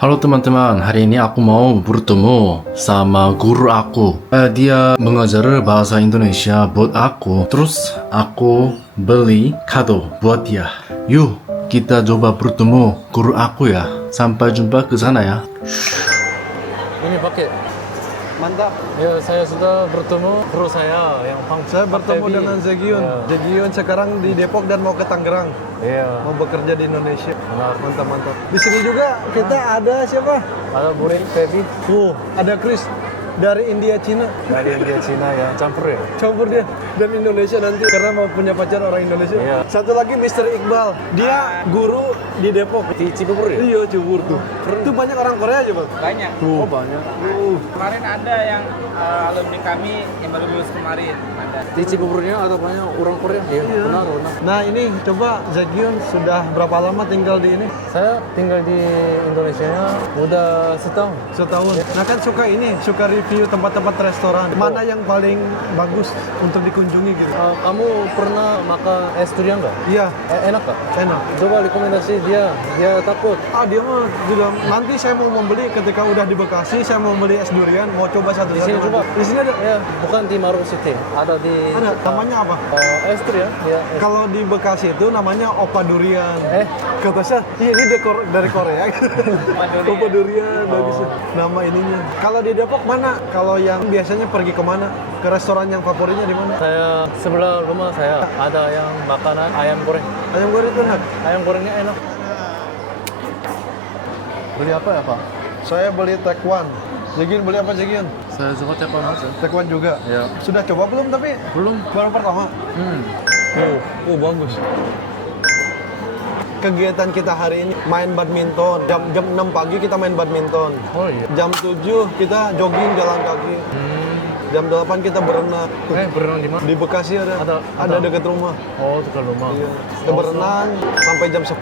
Halo teman-teman, hari ini aku mau bertemu sama guru aku. Dia mengajar bahasa Indonesia buat aku. Terus aku beli kado buat dia. Yuk, kita coba bertemu guru aku ya. Sampai jumpa ke sana ya. Ini pakai. Mantap. Ya, saya sudah bertemu guru saya yang Saya bertemu dengan Zegion. Zegion sekarang di Depok dan mau ke Tangerang. Iya. Mau bekerja di Indonesia. Benar. Mantap, mantap. Di sini juga kita ada siapa? Ada murid Feby Ada Chris dari India Cina. dari India Cina yang campur ya. Campur dia dan Indonesia nanti karena mau punya pacar orang Indonesia. Iya. Satu lagi Mr. Iqbal. Dia guru di Depok. Di Cibubur ya? Iya, Cibubur tuh. Itu banyak orang Korea aja, Bang. Banyak. Oh banyak. Kemarin ada yang alumni kami yang baru lulus kemarin. Ada. Di Cibuburnya ada banyak orang Korea. Iya, benar. Nah, ini coba Zegion sudah berapa lama tinggal di ini? Saya tinggal di Indonesia udah setahun. Setahun. Nah kan suka ini, suka review tempat-tempat restoran. Mana yang paling bagus untuk dikunjungi gitu? Kamu pernah makan es durian nggak? Iya, Enak nggak? enak. Coba rekomendasi dia takut. Dia mah juga nanti saya mau membeli ketika udah di Bekasi, saya mau beli es durian, mau coba satu-satu. Di sini coba. Di sini ada. Ya, bukan di Maru City, ada di. Ada. Namanya apa? Es durian. Ya. Kalau di Bekasi itu namanya Opa Durian. Kata saya, iya ini dari Korea. Opa Durian, bagus ya. Nama ininya. Kalau di Depok mana? Kalau yang biasanya pergi kemana? Ke restoran yang favoritnya di mana? Saya sebelah rumah saya ada yang makanan ayam goreng. Ayam goreng itu enak. Ayam gorengnya enak. Beli apa ya Pak? Saya beli Taekwon. Zegion beli apa Zegion? Saya suka telepon aja. Taekwon juga. Ya. Sudah coba belum tapi? Belum. Baru pertama. Bagus. Kegiatan kita hari ini main badminton. Jam 6 pagi kita main badminton. Oh iya. Jam 7 kita jogging jalan kaki. Jam 8 kita berenang. Berenang di mana? Di Bekasi ada Ada. dekat rumah. Oh, dekat rumah. Iya. Kita berenang sampai jam 10,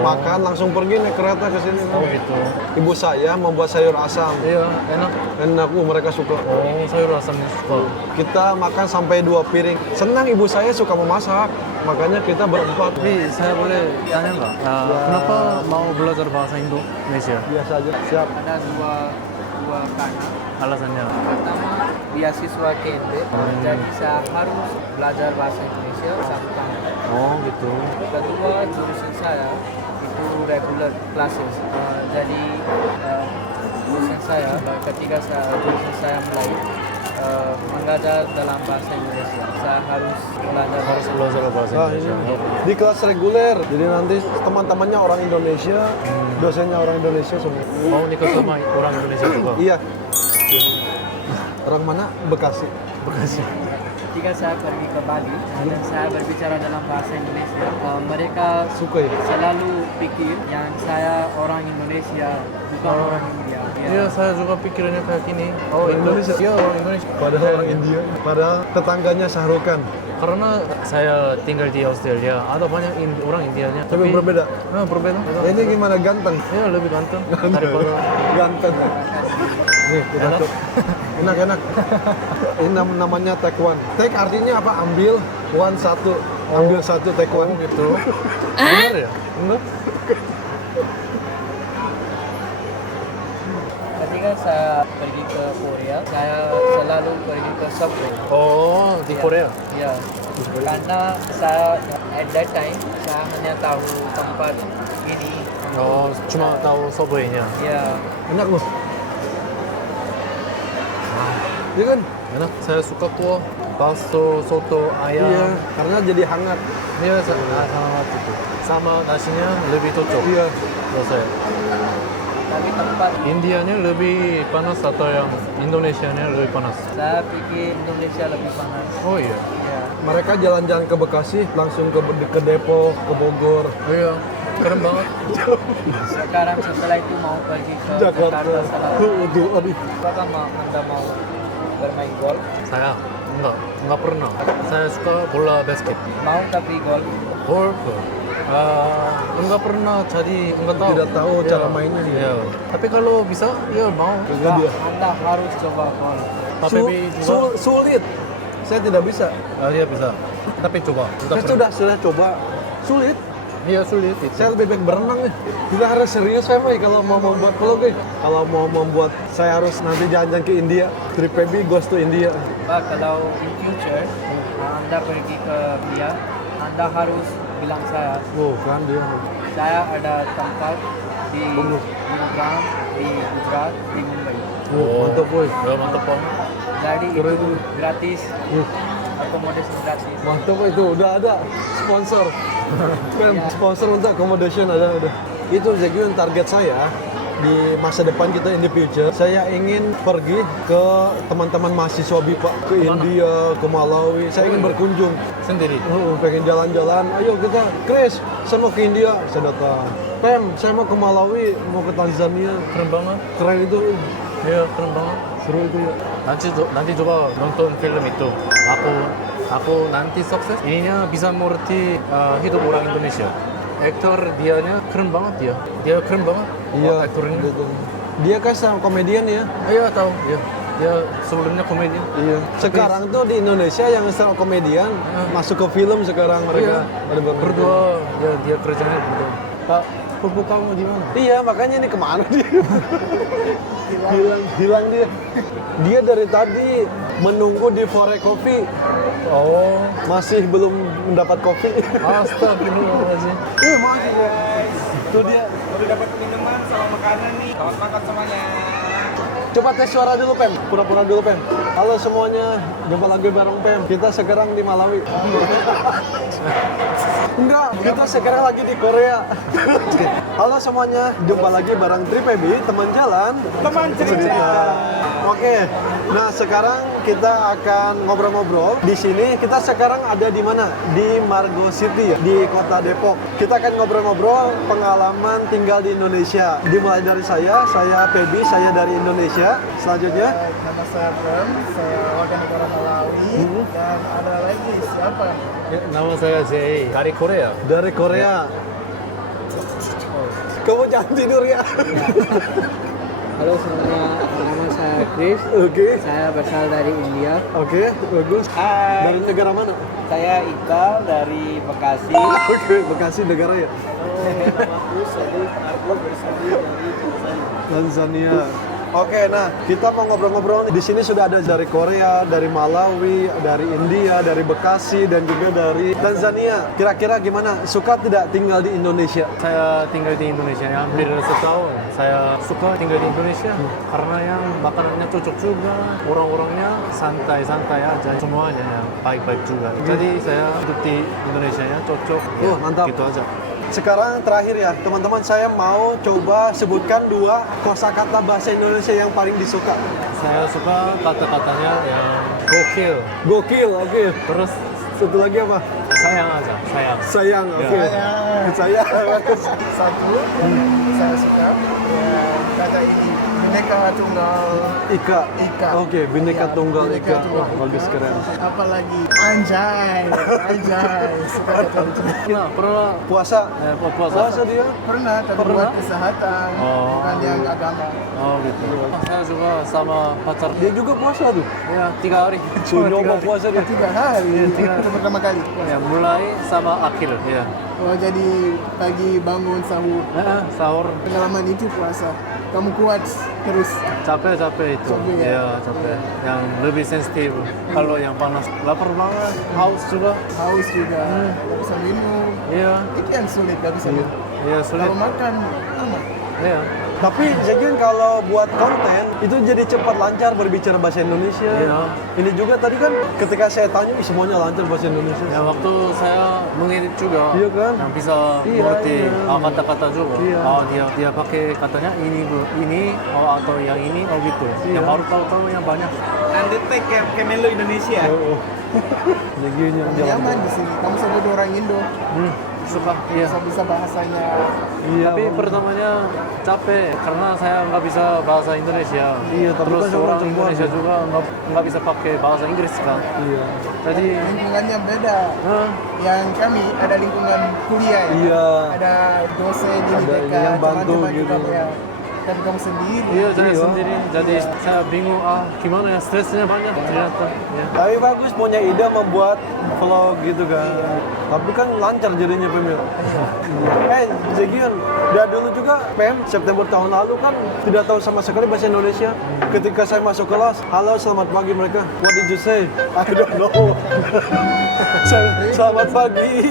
makan langsung pergi naik kereta ke sini. Oh gitu. Ibu saya membuat sayur asam. Iya, enak. Enak, mereka suka. Oh, sayur asamnya suka. Kita makan sampai 2 piring. Senang ibu saya suka memasak, makanya kita berempat. Tapi saya boleh tanya nggak? Kenapa mau belajar bahasa Indonesia? Biasa aja, siap. Ada dua karena. Alasannya? Pertama, beasiswa KND. Jadi saya harus belajar bahasa Indonesia satu tahun. Oh gitu. Kedua, jurusan saya itu regular classes. Jadi jurusan saya ketika jurusan saya mulai mengajar dalam bahasa Indonesia. Saya harus belajar Belajar bahasa Indonesia. Di kelas reguler, jadi nanti teman-temannya orang Indonesia, dosennya orang Indonesia semua. Mau nikah sama orang Indonesia juga? Iya. Orang mana? Bekasi. Bekasi. Ketika saya pergi ke Bali dan saya berbicara dalam bahasa Indonesia, mereka Suka ya? selalu pikir yang saya orang Indonesia bukan orang India. Iya, saya juga pikirannya kayak gini. Oh, Indonesia? Iya, orang Indonesia. Padahal orang India. Padahal tetangganya Sahrukan. Karena saya tinggal di Australia, ada banyak orang Indianya. Tapi berbeda. Berbeda. Ini gimana ganteng? Ya, lebih ganteng daripada Ganteng. Nih, kita Enak. coba. Enak. Ini namanya Taekwon. Take artinya apa? Ambil, one satu. Ambil satu Taekwon. Oh, gitu. Benar ya? Enggak? Ketika saya pergi ke Korea, saya selalu pergi ke Subway. Oh, di Korea. Ya, karena saya at that time saya hanya tahu tempat ini. Oh, cuma tahu Subway-nya. Ya, Enak loh. Iya kan? Enak. Saya suka kuah, bakso, soto, ayam. Iya, karena jadi hangat. Iya, sangat itu. Sama nasinya lebih cocok. Iya. Menurut saya. tapi tempat Indianya lebih panas atau yang Indonesianya lebih panas? saya pikir Indonesia lebih panas. Oh iya. Ya, Mereka jalan-jalan ke Bekasi, langsung ke Depok, ke Bogor. Iya. Keren banget. sekarang setelah itu mau pergi ke Jakarta selalu. Aduh. Apakah Anda mau bermain golf? Saya enggak pernah. Saya suka bola basket. Mau tapi golf? Golf. Enggak pernah, jadi enggak tahu. Tidak tahu Iya. cara mainnya. Iya. Tapi kalau bisa, ya mau. Enggak dia. Anda harus coba golf. Tapi juga, Sulit. Saya tidak bisa. dia bisa. Tapi coba. Saya sudah coba. Sulit. Iya sulit itu. Saya lebih baik berenang nih. Kita harus serius Fem kalau mau membuat vlog nih. Kalau mau membuat, saya harus nanti jalan-jalan ke India. Trip Pebi goes to India. Pak, kalau in future Anda pergi ke India, Anda harus bilang saya. Oh kan dia. Saya ada tempat di Gurugram, di Gujarat, di Mumbai. Oh, mantap boy. Ya mantap Bang. Jadi Keren itu tuh. gratis, akomodasi gratis. Mantap itu udah ada sponsor. Fem, sponsor untuk accommodation ada udah. Itu Zekyun target saya di masa depan kita in the future. Saya ingin pergi ke teman-teman mahasiswa BIPA ke India, ke Malawi. Saya ingin berkunjung. Sendiri. Pengen jalan-jalan. Ayo kita, Chris, saya mau ke India. Saya datang. Pem, saya mau ke Malawi, mau ke Tanzania. Keren banget. Keren itu. Iya keren banget. Seru itu ya. Nanti coba nonton film itu. Aku nanti sukses. Ininya bisa mengerti hidup orang Indonesia. Aktor dianya keren banget dia. Dia keren banget. Iya, aktornya. betul. Dia kan sama komedian ya. Iya tahu. Iya. Dia sebelumnya komedi. Iya. Sekarang tuh di Indonesia yang stand komedian masuk ke film sekarang mereka ada Berdua. Ya dia kerjanya berdua. Pak, pupu kamu di mana? Iya, makanya ini kemana dia? hilang dia. Dia dari tadi menunggu di Fore Coffee. Oh, Masih belum mendapat kopi. astagfirullahaladzim. Iya, masih ya. Itu dia. Udah dapat minuman sama makanan nih. Selamat makan semuanya. Coba tes suara dulu, Pem. Pura-pura dulu, Pem. Halo semuanya, jumpa lagi bareng Pem. Kita sekarang di Malawi. Enggak, kita sekarang lagi di Korea. Halo semuanya, jumpa lagi bareng Tripebi, teman jalan. Teman cerita. Oke, nah sekarang kita akan ngobrol-ngobrol. Di sini kita sekarang ada di mana? Di Margo City, di kota Depok. Kita akan ngobrol-ngobrol pengalaman tinggal di Indonesia. Dimulai dari saya Pebi, saya dari Indonesia. Selanjutnya, Nama saya Bram, saya warga negara Malawi. Dan ada lagi siapa? Nama saya Jay dari Korea. dari Korea. Kamu jangan tidur ya. Halo semua, nama saya Chris. Oke, Saya berasal dari India. oke, bagus. Hai, Dari negara mana? saya Iqbal dari Bekasi. Oke, Bekasi negara ya. Namaku Sadik, aku berasal dari Tanzania. Oke, nah kita mau ngobrol-ngobrol. Di sini sudah ada dari Korea, dari Malawi, dari India, dari Bekasi, dan juga dari Tanzania. Kira-kira gimana? Suka tidak tinggal di Indonesia? Saya tinggal di Indonesia ya, hampir setahun. Saya suka tinggal di Indonesia karena yang makanannya cocok juga, orang-orangnya santai-santai aja, semuanya yang baik-baik juga. Jadi saya hidup di Indonesia ya cocok. Oh, mantap. Gitu aja. Sekarang terakhir ya, teman-teman, saya mau coba sebutkan 2 kosakata bahasa Indonesia yang paling disuka. Saya suka kata-katanya yang gokil. Gokil, oke. Terus Satu lagi apa? sayang aja, sayang. Sayang, oke. Sayang. Satu, saya suka kata ini Bhinneka Tunggal Ika. Ika. Oke, Bhinneka Iya, Tunggal Bhinneka Ika. Tunggal Wah, bagus, keren. Apalagi anjay, suka kata itu. Nah, pernah Puasa. puasa. Puasa dia. Pernah, tapi Pernah? buat kesehatan, Oh. bukan yang agama. Oh gitu. Saya juga sama pacar. Dia juga puasa tuh. Ya 3 hari. Cuma nyoba hari. puasa dia. 3 hari, Iya, itu pertama kali. Ya mulai sama akhir ya. Oh, jadi pagi bangun sahur. Sahur Pengalaman itu puasa. Kamu kuat terus. capek itu. Capek, ya? Iya capek. Yang lebih sensitif. Kalau yang panas lapar banget, haus juga. Haus juga, nggak bisa minum. Iya. Itu yang sulit, nggak bisa minum. Iya sulit. Kalau makan, aman. Iya. Tapi Zekyun kalau buat konten itu jadi cepat lancar berbicara bahasa Indonesia. Iya. Ini juga tadi kan ketika saya tanya, "Ih, semuanya lancar bahasa Indonesia." Ya waktu saya mengedit juga. Iya kan? Yang bisa Iya, mengerti iya. kata-kata juga. Iya. Oh dia pakai katanya ini atau yang ini gitu. Iya. Yang baru tahu yang banyak. Andetek kayak Melo Indonesia. Oh. Zekyun yang jalan. Nyaman di sini. Kamu sebagai orang Indo, Suka. Iya. bisa bahasanya. Iya. Tapi pertamanya capek karena saya nggak bisa bahasa Indonesia. Iya, tapi terus kan sama orang perempuan. Indonesia juga nggak bisa pakai bahasa Inggris kan. Iya. Jadi Lingkungannya beda. Hah? Yang kami ada lingkungan kuliah ya. Iya. Ada dosen di Ada IPK, yang bantu teman-teman gitu. juga ya. dan kamu sendiri. Iya, jadi sendiri. Jadi saya bingung, gimana ya, stresnya banyak ternyata. Ya. Tapi bagus punya ide membuat vlog gitu kan. Tapi kan lancar jadinya Pem ya. Zegion, dia dulu juga Pem September tahun lalu kan tidak tahu sama sekali bahasa Indonesia. Ketika saya masuk kelas, halo selamat pagi mereka. What did you say? I don't know. Selamat pagi.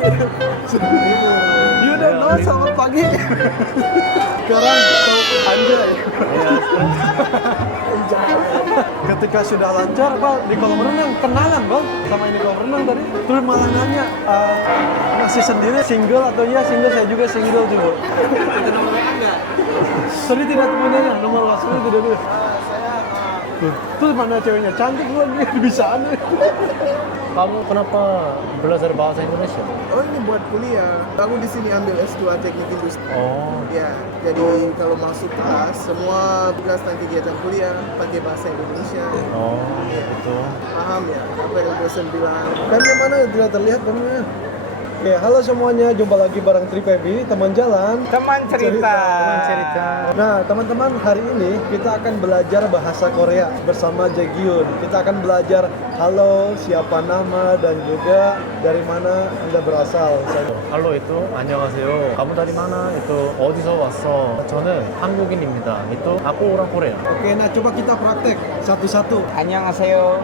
You don't know selamat pagi. Sekarang tahu anjay. Ketika sudah lancar, Pak, di kolam renang kenalan, Bang, sama ini kolam renang tadi. Terus malah nanya, masih sendiri single atau ya single, saya juga single juga. Itu nomor WA enggak? Tadi tidak punya nomor WhatsApp tidak ada. Terus mana ceweknya cantik lu nih bisaan. Kamu kenapa belajar bahasa Indonesia? Oh ini buat kuliah. Aku di sini ambil S2 Teknik Industri. Oh, Ya, jadi kalau masuk kelas, semua kelas dan kegiatan kuliah pakai bahasa Indonesia. gitu. Paham ya? Apa yang dosen bilang? Pemnya mana tidak terlihat pemnya? Oke, halo semuanya, jumpa lagi bareng Tripebi, teman jalan. Teman cerita. Nah, teman-teman, hari ini kita akan belajar bahasa Korea bersama Jaegyun. Kita akan belajar halo, siapa nama, dan juga dari mana Anda berasal. 할로 itu 안녕하세요. kamu dari mana? itu 어디서 왔어? 저는 한국인입니다. itu aku orang Korea. Oke, nah coba kita praktek satu-satu. 안녕하세요.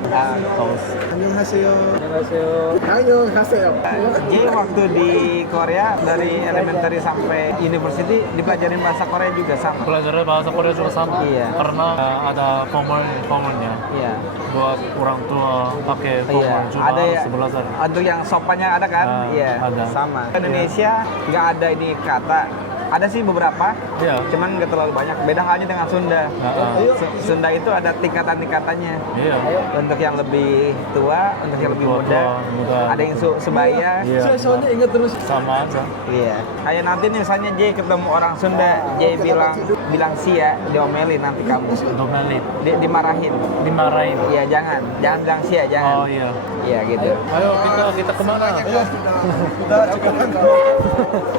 Annyeonghaseyo. 안녕하세요. Ayo, hasil. Jadi waktu di Korea dari elementary sampai university dipelajarin bahasa Korea juga sama. belajarnya bahasa Korea juga sama. Iya. karena ada formalnya Iya. buat orang tua pakai Iya. formal juga Ada ya. harus belajar. Untuk yang sopannya ada kan? Iya. ada. Sama. Indonesia nggak ada ini kata. Ada sih beberapa, Iya. cuman nggak terlalu banyak. Beda halnya dengan Sunda. Nah, Sunda itu ada tingkatan-tingkatannya. iya. Untuk yang lebih tua, untuk yang lebih muda, muda. ada yang sebaya. Iya. Saya soalnya ingat terus. sama aja. Iya. Kayak nanti nih misalnya Jay ketemu orang Sunda, Jay bilang sia, diomelin nanti kamu. Domelin. Dimarahin. dimarahin. Iya, jangan bilang sia, jangan. Oh iya. Iya gitu. Ayo kita kemana? Udah cukup.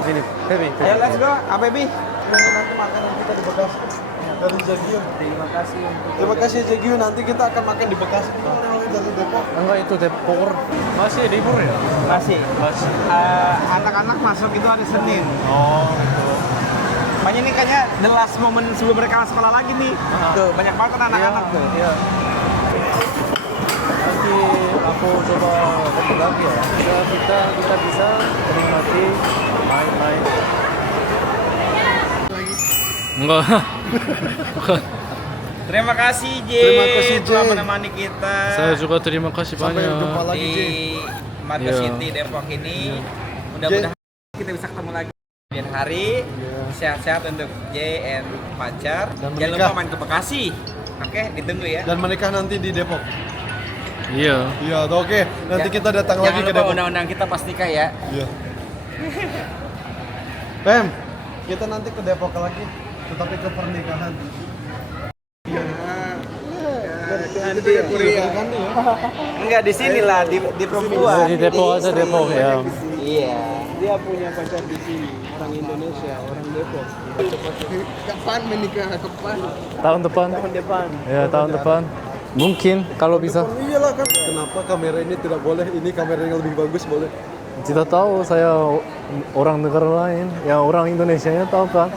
Sini, Feby. Ayo let's go, APB. Nanti makanan kita di Bekasi dari Jaegyun. Terima kasih untuk Terima kasih Jaegyun. Nanti kita akan makan di Bekasi. Kita oleh-oleh dari Depok. Enggak, itu Depok. Masih libur ya? kasih. Masih. Anak-anak masuk itu hari Senin. Oh, gitu. Makanya ini kayaknya the last moment sebelum mereka sekolah lagi nih. Tuh, banyak banget kan anak-anak tuh. Iya. Nanti aku coba ketemu lagi ya. Kita bisa menikmati main-main. Enggak. Terima kasih J. Terima kasih, J. telah menemani kita Saya juga terima kasih Sampai banyak. jumpa lagi, di J. Margo Iya. City Depok ini. Mudah-mudahan kita bisa ketemu lagi di hari. Sehat-sehat untuk J and pacar. Dan Jangan menikah. lupa main ke Bekasi. Oke, ditunggu ya. Dan menikah nanti di Depok. Iya. Iya, oke. Nanti kita datang lagi Jangan ke lupa Depok. undang-undang kita pas nikah ya. Iya. Pem, kita nanti ke Depok lagi, tetapi ke pernikahan. Nanti ya Korea. Enggak di sini lah di perempuan. Di Depok aja Depok ya. Iya. Dia punya pacar di sini, orang Indonesia, orang Depok. Kapan menikah? Kapan? Tahun depan. Tahun depan. Ya, tahun depan. Mungkin kalau bisa. Iyalah kan. Kenapa kamera ini tidak boleh? Ini kamera yang lebih bagus boleh. Tidak tahu, saya orang negara lain, ya orang Indonesia nya tahu kan?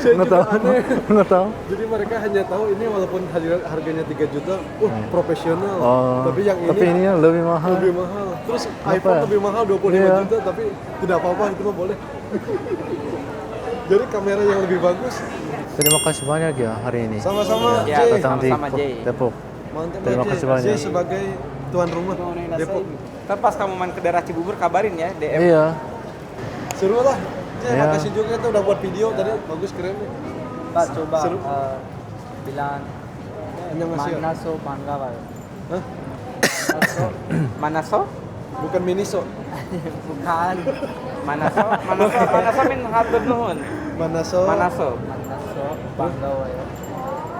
Saya Nggak juga tahu, aneh. nggak tahu. Jadi mereka hanya tahu ini walaupun harganya 3 juta, profesional. Oh, Tapi yang ini tapi ini lebih mahal. lebih mahal. Terus Kenapa iPhone ya? lebih mahal 25 Iya. juta, tapi tidak apa-apa itu mah boleh. Jadi kamera yang lebih bagus. Terima kasih banyak ya hari ini. Sama-sama, Ya, Jay. Datang di sama-sama, Jay. Depok. Mantap, Terima Jay. kasih banyak. Jay sebagai tuan rumah Depok. Ntar pas kamu main ke daerah Cibubur kabarin ya DM. Iya. Seru lah. Jay, Iya. makasih juga kita udah buat video tadi, bagus keren nih. Pak coba Seru. bilang Annyeonghaseyo. Manaso Bangga Hah? Manaso? Bukan Miniso. Bukan. Manaso min hatur nuhun. Manaso. Manaso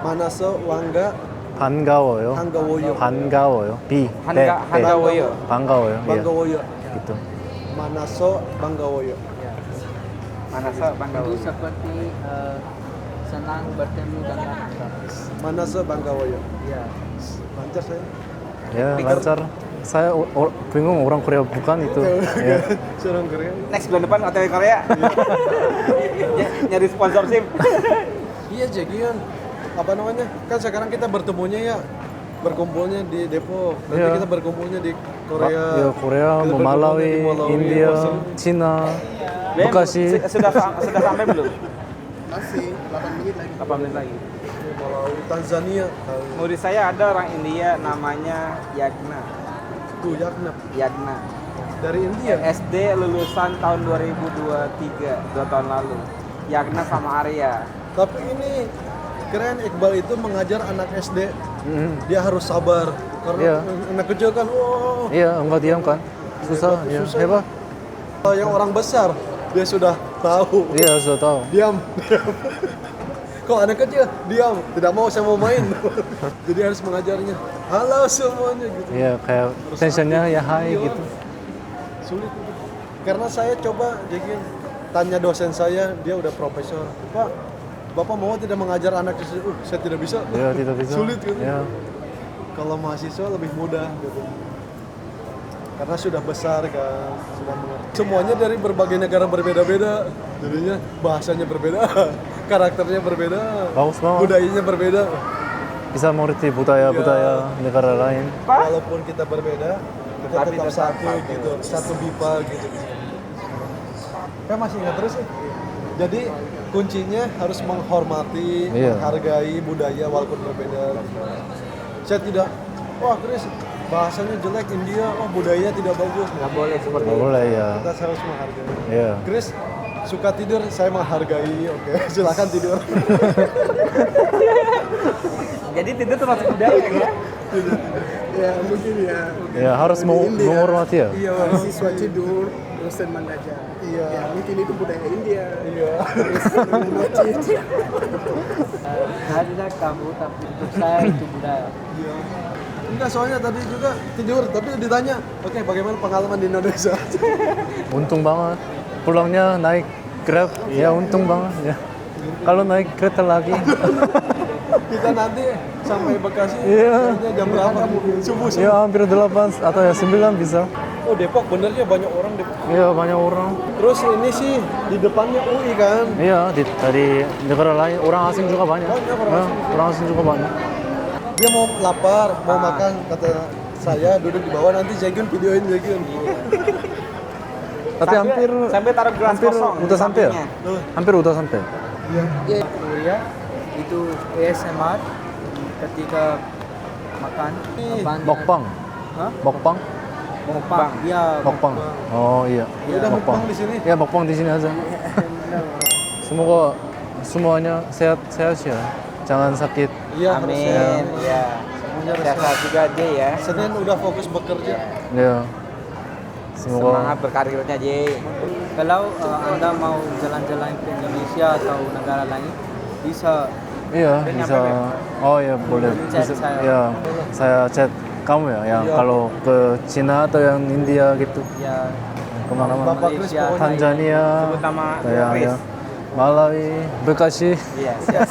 Manaso Wangga 반가워요. Hanggawoyo. 반가워요. 비. 네, Hangawoyo. 반가워요. 예. Banggawoyo. Gitu. Manaso Banggawoyo. Manaso Banggawoyo. Seperti senang bertemu dengan Anda. Mana sebangga Woyo? Ya. Lancar saya. Ya, lancar. Saya bingung orang Korea bukan itu. Ya. Seorang Korea. Next bulan depan OTW Korea. Nyari sponsorship. Iya Jagian. Apa namanya? Kan sekarang kita bertemunya ya berkumpulnya di Depok. Nanti Iya. kita berkumpulnya di Korea. Ya, Korea, Kita berkumpulnya Malawi, di Malawi, India, Barcelona. Cina, Ben, Bekasi. sudah sampai belum? Masih 8 menit lagi. 8 menit lagi. Malawi, Tanzania. Murid saya ada orang India namanya Yagna. Tuh Yakna Yagna. dari India. SD lulusan tahun 2023, 2 tahun lalu. Yagna sama Arya. Tapi ini keren, Iqbal itu mengajar anak SD. Mhm. Dia harus sabar Iya. karena anak kecil kan, oh, Iya, enggak diam kan? Susah, ya. Susah. Hebat. Kalau yang orang besar dia sudah tahu. Iya, sudah tahu. Diam. Kok anak kecil diam, tidak mau, saya mau main. Jadi harus mengajarnya. Halo semuanya gitu. Iya, kayak tensionnya ya high Iya. gitu. Sulit itu. Karena saya coba jadi tanya dosen saya, dia udah profesor. Pak, Bapak mau tidak mengajar anak kecil? Saya tidak bisa. Iya, tidak bisa. Sulit gitu. Iya. Kalau mahasiswa lebih mudah gitu. Karena sudah besar kan, sudah mengerti. Semuanya dari berbagai negara berbeda-beda. Jadinya bahasanya berbeda, karakternya berbeda, Bagus banget. budayanya berbeda. Bisa mengerti budaya-budaya negara lain. Walaupun kita berbeda, kita Tapi tetap tetap satu gitu, satu BIPA gitu. Kan masih ingat terus sih. Jadi kuncinya harus menghormati, Iya. menghargai budaya walaupun berbeda. Saya tidak, wah Chris bahasanya jelek India, oh budayanya tidak bagus. Nggak boleh seperti Nggak itu. boleh ya. Kita harus menghargai. Iya. Chris suka tidur, saya menghargai. Oke, silakan tidur. Jadi tidur termasuk budaya ya? Ya mungkin ya. Ya, harus Di India, menghormati ya. Iya, Siswa tidur, dosen mengajar. Iya. Ya mungkin itu budaya India. Iya. Membaca. Saya tidak kamu, tapi untuk saya itu budaya. Iya. Enggak, soalnya tadi juga tidur, tapi ditanya, oke bagaimana pengalaman di Indonesia? Untung banget. Pulangnya naik Grab, ya untung banget ya. Kalau naik kereta lagi, Kita nanti sampai Bekasi, Iya. kayaknya jam berapa? Subuh. ya hampir 8 atau ya 9 bisa. Oh Depok benernya banyak orang Depok. Iya, banyak orang. Terus ini sih di depannya UI kan? Iya, dari negara lain, orang asing juga banyak. Banyak orang Ya, asing. orang asing juga banyak. Dia mau lapar, mau makan, kata saya duduk di bawah, nanti Jagun videoin Jagun. Tapi hampir sampai taruh gelas hampir kosong di udah sampai ya? sampingnya. Hampir udah sampai. Ya, Korea itu ASMR ketika makan. Mukbang. Hah? Mukbang. Mukbang. Ya, Mukbang. Oh iya. Ya udah mukbang di sini. Ya, mukbang di sini aja. Semoga semuanya sehat ya. Jangan sakit. Iya, Amin. harusnya. Ya. Semuanya harus Sehat juga dia ya. Senin udah fokus bekerja. Ya. Semoga Semangat berkarirnya J. Kalau Anda mau jalan-jalan ke Indonesia atau negara lain, bisa iya bisa. Oh ya boleh. Chat Bisa. saya. Ya, saya chat kamu ya. Yang Iya. kalau ke Cina atau yang India gitu. ya Kemana-mana. Bapak Chris Malaysia, pokoknya Tanzania, Sebut nama kayak Chris. ya, Malawi, Bekasi. Iya, siap.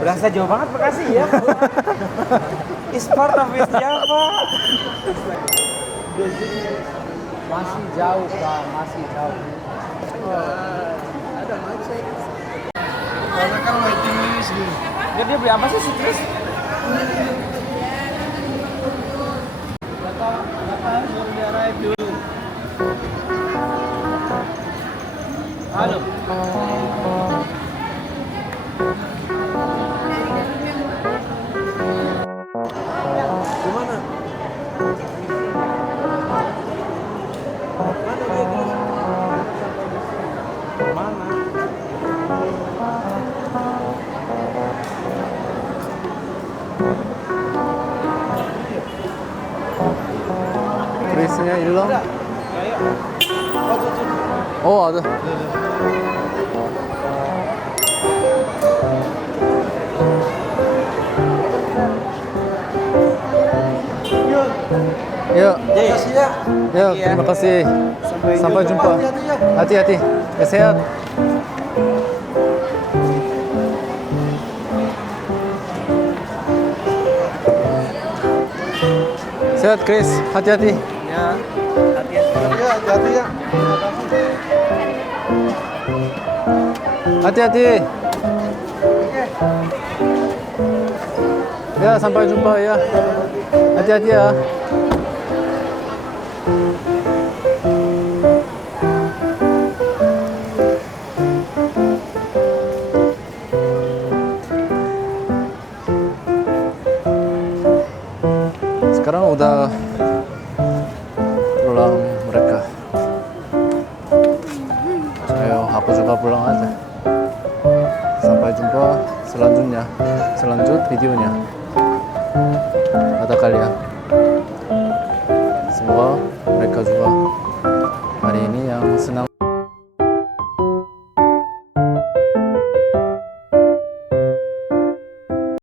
Berasa jauh banget Bekasi ya. Is part of it siapa? masih jauh Pak, masih jauh. Ada macet. Karena kan waiting list gitu. Dia beli apa sih si Chris? Halo. Gimana? Krisnya hilang. Oh, tuh, tuh. Oh ada. Ya, Makasih ya. ya terima kasih. Sampai jumpa. Hati-hati ya. Hati-hati. Ya, sehat. Sehat, Chris. Hati-hati. Ya, hati-hati. Ya, hati-hati ya. Hati-hati. Ya, sampai jumpa ya. Hati-hati ya. Sekarang udah pulang mereka. Ayo, aku juga pulang aja. Sampai jumpa selanjut videonya. Kata kalian. Semoga mereka juga hari ini yang senang.